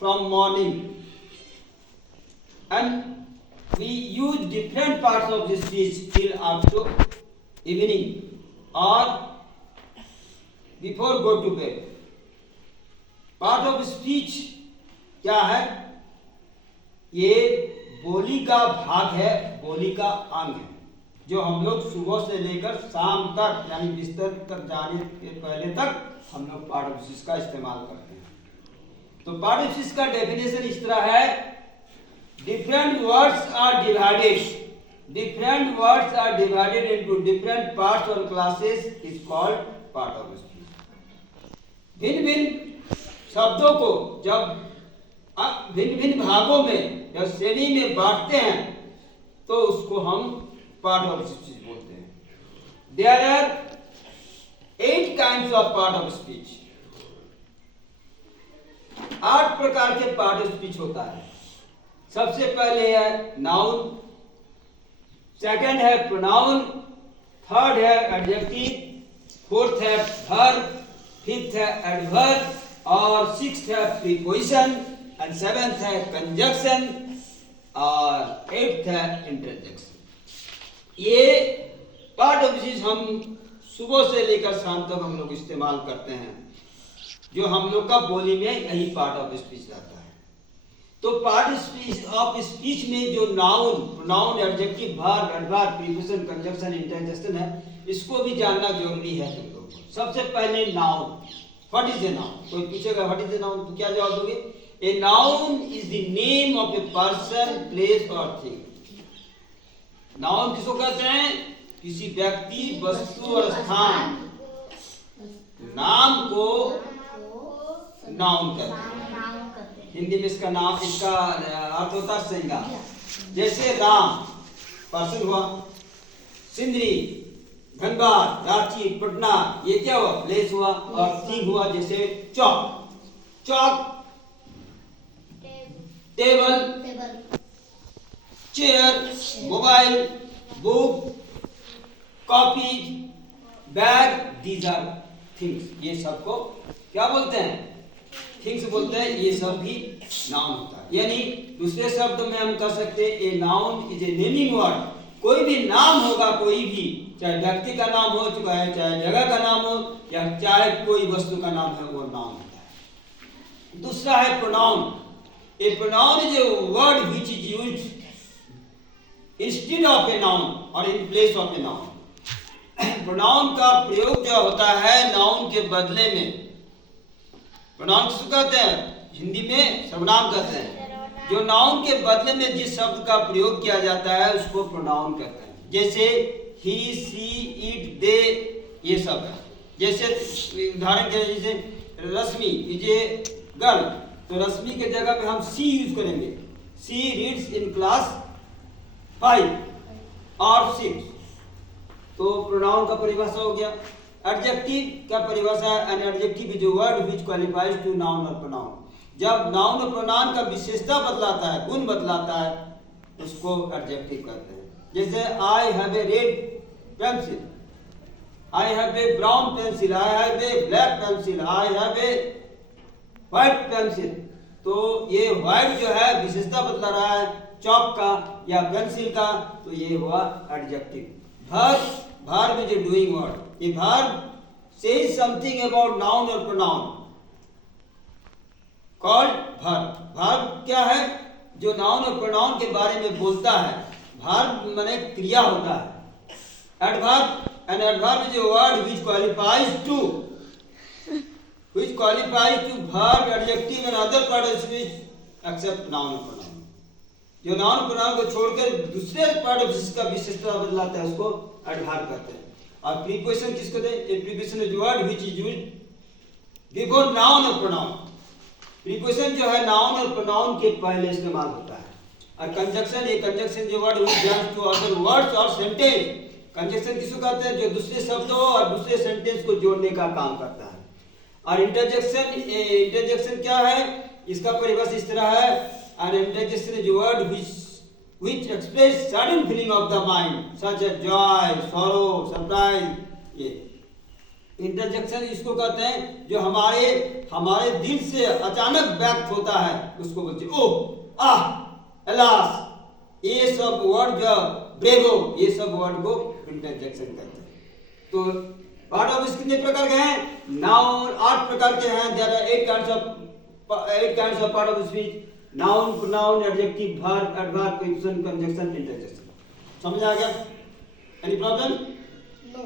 from morning, and we use different parts of the speech till up to evening or before go to bed. Part of speech क्या है? ये बोली का भाग है, बोली का अंग है, जो हम लोग सुबह से लेकर शाम तक यानी बिस्तर तक जाने के पहले तक हम लोग पार्ट ऑफ स्पीच का इस्तेमाल करते हैं। तो पार्ट ऑफ स्पीच का डेफिनेशन इस तरह है, different words are divided into different parts और classes is called part of speech. भिन्न भिन्न शब्दों को जब भिन्न भिन्न भागों में या श्रेणी में बांटते हैं तो उसको हम पार्ट ऑफ स्पीच बोलते हैं। There are 8 kinds of part of speech. 8 प्रकार के पार्ट ऑफ स्पीच होता है। सबसे पहले है नाउन, सेकंड है प्रोनाउन, थर्ड है एडजेक्टिव, फोर्थ है वर्ब, फिफ्थ है एडवर्ब और सिक्स्थ है प्रीपोजिशन एंड सेवेंथ है कंजक्शन और एट्थ है इंटरजेक्शन। ये पार्ट ऑफ स्पीच हम सुबह से लेकर शाम तक हम लोग इस्तेमाल करते हैं, जो हम लोग का बोली में यही पार्ट ऑफ स्पीच रहता है। तो पार्ट ऑफ स्पीच में जो noun, pronoun, adjective, verb, adverb, preposition, conjunction, interjection है, इसको भी जानना जरूरी है तुम लोगों को। सबसे पहले noun, what is a noun? कोई पूछेगा व्हाट इज ए नाउन तो क्या जवाब दोगे? A noun is the name of a person, place और थिंग। नाउन किसको कहते हैं? किसी व्यक्ति, वस्तु और स्थान नाम को नाउन कहते हैं। हिंदी में इसका नाम, इसका अर्थ होता है श्रृंगार। जैसे राम पर्सन हुआ, सिंदरी, धनबाद, रांची, पटना, ये क्या हुआ? प्लेस हुआ। और थिंग हुआ, जैसे chalk, table, chair, mobile, book, copy, bag, these are things. ये सबको क्या बोलते हैं? थिंग्स बोलते हैं। ये सब भी नाउन होता है। यानी दूसरे शब्द में हम कह सकते हैं a noun is a naming word. कोई भी नाम होगा, कोई भी, चाहे व्यक्ति का नाम हो चुका है, चाहे जगह का नाम हो या चाहे कोई वस्तु का नाम है, वो नाउन होता है। दूसरा है pronoun. A pronoun is a word which is used instead of a noun और in place of a noun. Pronoun का प्रयोग जो होता है नाउन के बदले में। प्रोनाउन किसको कहते हैं? हिंदी में सर्वनाम कहते हैं। जो नाउन के बदले में जिस शब्द का प्रयोग किया जाता है उसको प्रोनाउन कहते हैं। जैसे ही, सी, इट, दे, ये सब है। जैसे उदाहरण के लिए, जैसे रश्मि इज ए गर्ल, तो रश्मि के जगह पे हम सी यूज करेंगे। सी रीड्स इन क्लास 5 और 6। तो प्रोनाउन का परिभाषा हो गया। एडजेक्टिव क्या परिभाषा है? An adjective is a word which qualifies to noun और प्रोनाउन। जब नाउन और प्रोनाउन का विशेषता बदलाता है, गुण बदलाता है, उसको एडजेक्टिव कहते हैं। जैसे I have a red pencil, I have a brown pencil, I have a black pencil, I have a white pencil. तो ये व्हाइट जो है विशेषता बदला रहा है चॉक का या पेंसिल का, तो ये हुआ adjective. Verb is a doing word. ये verb says something about noun और प्रोनाउन कॉल्ड वर्ब। वर्ब क्या है? जो नाउन और प्रोनाउन के बारे में बोलता है। वर्ब माने क्रिया होता है। Adverb, an adverb is a word which qualifies to verb, adjective and other part of speech except noun और प्रोनाउन। जो नाउन और प्रोनाउन को छोड़कर दूसरे पार्ट ऑफ स्पीच का विशेषता बदलाता है उसको एडवर्ब कहते हैं। और प्रीपोजिशन किसको कहते हैं? ए preposition is word which is used before noun और प्रोनाउन। प्रीपोजिशन जो है नाउन और प्रोनाउन के पहले इस्तेमाल होता है। और कंजक्शन, ये कंजक्शन जो word which joins two other words और सेंटेंस। कंजक्शन किसको कहते हैं? जो दूसरे शब्दों और दूसरे सेंटेंस को जोड़ने का काम करता है। और इंटरजेक्शन क्या है? इसका परिभाषा इस तरह है, an interjection is a word which express certain feeling of the mind such as joy, sorrow, surprise। ये इंटरजेक्शन इसको कहते हैं जो हमारे हमारे दिल से अचानक व्यक्त होता है, उसको बोलते हैं ओह, आह, अलास, ये सब वर्ड जो ब्रेवो, ये सब वर्ड को इंटरजेक्शन कहते हैं। तो पार्ट ऑफ स्पीच कितने प्रकार के हैं? नाउन 8 प्रकार के हैं। There are 8 kinds of part of speech: noun, pronoun, adjective, verb, adverb, preposition, conjunction, interjection. समझ आ गया? Any problem? No.